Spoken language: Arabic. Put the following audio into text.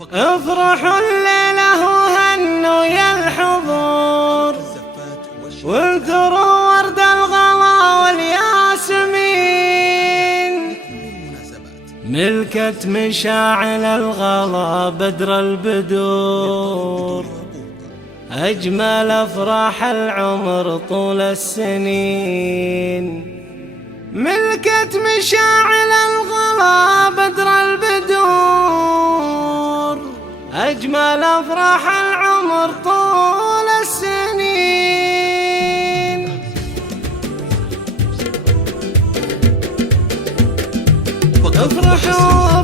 افرحوا الليلة وهنوا يا الحضور، واذكروا ورد الغلا والياسمين، ملكت مشاعل الغلا بدر البدور، أجمل أفراح العمر طول السنين، ملكت مشاعل الغلا بدر البدور، أجمل أفراح العمر طول السنين. افرحوا